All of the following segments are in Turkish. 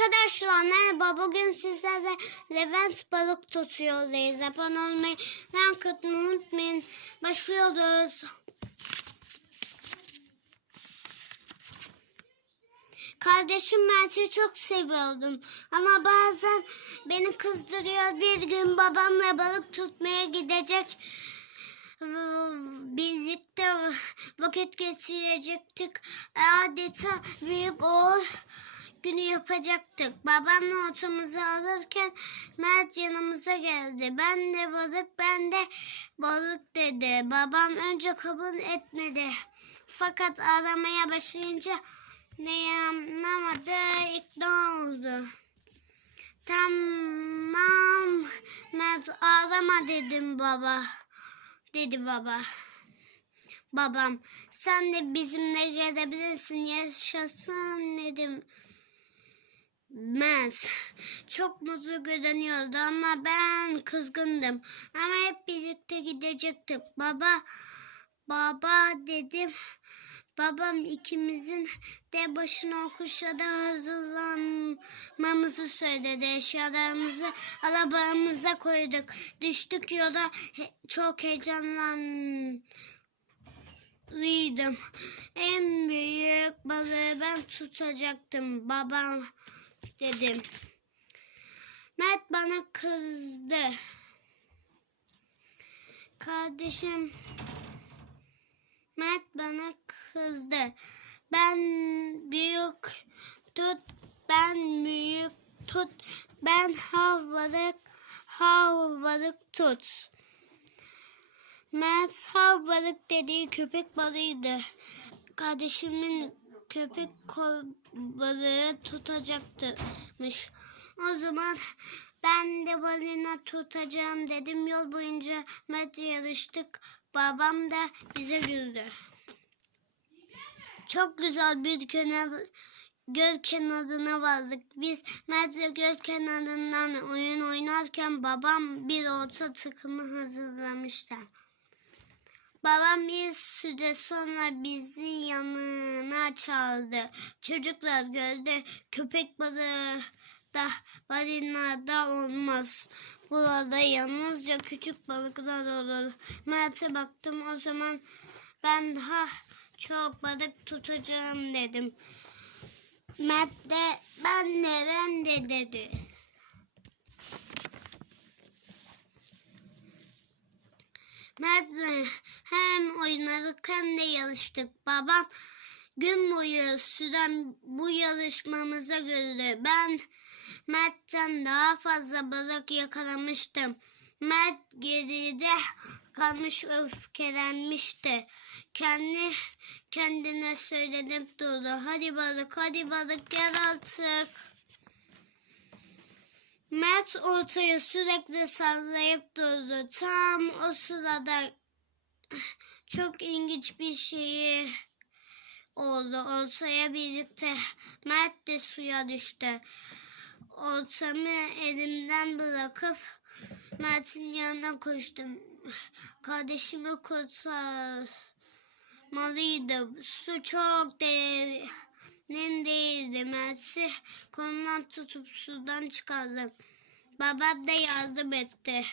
Arkadaşlar merhaba bugün sizlerle Levent balık tutuyoruz. Abone olmayı, like atmayı unutmayın. Başlıyoruz. Kardeşim Mert'i çok seviyordum. Ama bazen beni kızdırıyor. Bir gün babamla balık tutmaya gidecek. Birlikte vakit geçirecektik. Adeta büyük o günü yapacaktık. Babamla otumuzu alırken Mert yanımıza geldi. Ben de balık, ben de balık dedi. Babam önce kabul etmedi. Fakat ağlamaya başlayınca ne anlamadı ikna oldu. Tamam Mert ağlama dedim baba. Dedi baba. Babam sen de bizimle gelebilirsin yaşasın dedim. Mert çok mutlu görünüyordu ama ben kızgındım. Ama hep birlikte gidecektik. Baba baba dedim. Babam ikimizin de başına o kuşada hazırlanmamızı söyledi. Eşyalarımızı arabamıza koyduk. Düştük yola çok heyecanlandım. En büyük balığı ben tutacaktım babam dedim. Mert bana kızdı. Kardeşim Mert bana kızdı. Ben büyük tut, ben büyük tut, ben havalık, havalık tut. Mert havalık dediği köpek balığıydı. Kardeşimin köpek balığı tutacaktırmış. O zaman ben de balina tutacağım dedim. Yol boyunca Mert yarıştık. Babam da bize güldü. Çok güzel bir kenar, göl kenarına vardık. Biz Mert'le göl kenarından oyun oynarken babam bir orta takımı hazırlamıştı. Babam bir süre sonra bizi yanına çağırdı. Çocuklar gölde köpek balığı da balinada olmaz. Burada yalnızca küçük balıklar olur. Mert'e baktım o zaman ben daha çok balık tutacağım dedim. Mert de ben de ben de dedi. Mert'le hem oynadık hem de yarıştık. Babam gün boyu süren bu yarışmamıza güldü. Ben Mert'ten daha fazla balık yakalamıştım. Mert geride kalmış öfkelenmişti. Kendi kendine söylenip durdu. Hadi balık, hadi balık gel artık. Mert ortaya sürekli sallayıp durdu. Tam o sırada çok ilginç bir şey oldu. Ortaya birlikte Mert de suya düştü. Ortamı elimden bırakıp Mert'in yanına koştum. Kardeşimi kurtarmalıydım. Su çok derin değildi. Mert'i kolundan tutup sudan çıkardım. Babam da yardım etti.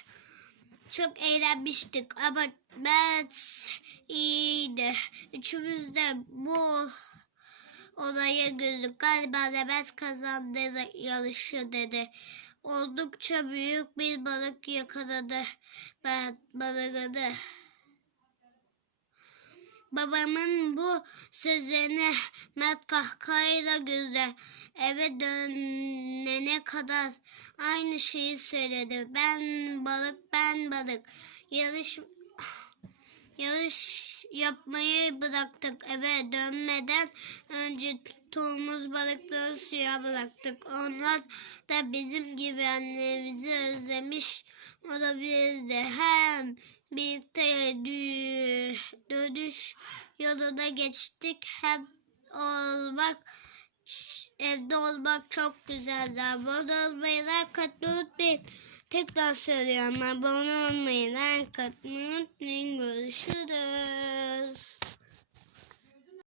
Çok eğlenmiştik ama Mert iyiydi. Üçümüz de bu olaya güldük. Galiba Levent kazandı yarışı dedi. Oldukça büyük bir balık yakaladı. Ben balığını. Babamın bu sözlerine Mert kahkahayla güldü. Eve dönene kadar aynı şeyi söyledi. Ben balık, ben balık. Yarış yarış yapmayı bıraktık. Eve dönmeden önce tuttuğumuz balıkları suya bıraktık. Onlar da bizim gibi annemizi özlemiş olabilirdi. Hem birlikte dü- dönüş yoluna geçtik. Hem olmak evde olmak çok güzeldi. Abone olmayı, like atmayı unutmayın. Tekrar söylüyorum. Abone olmayı, like atmayı unutmayın. Görüşürüz.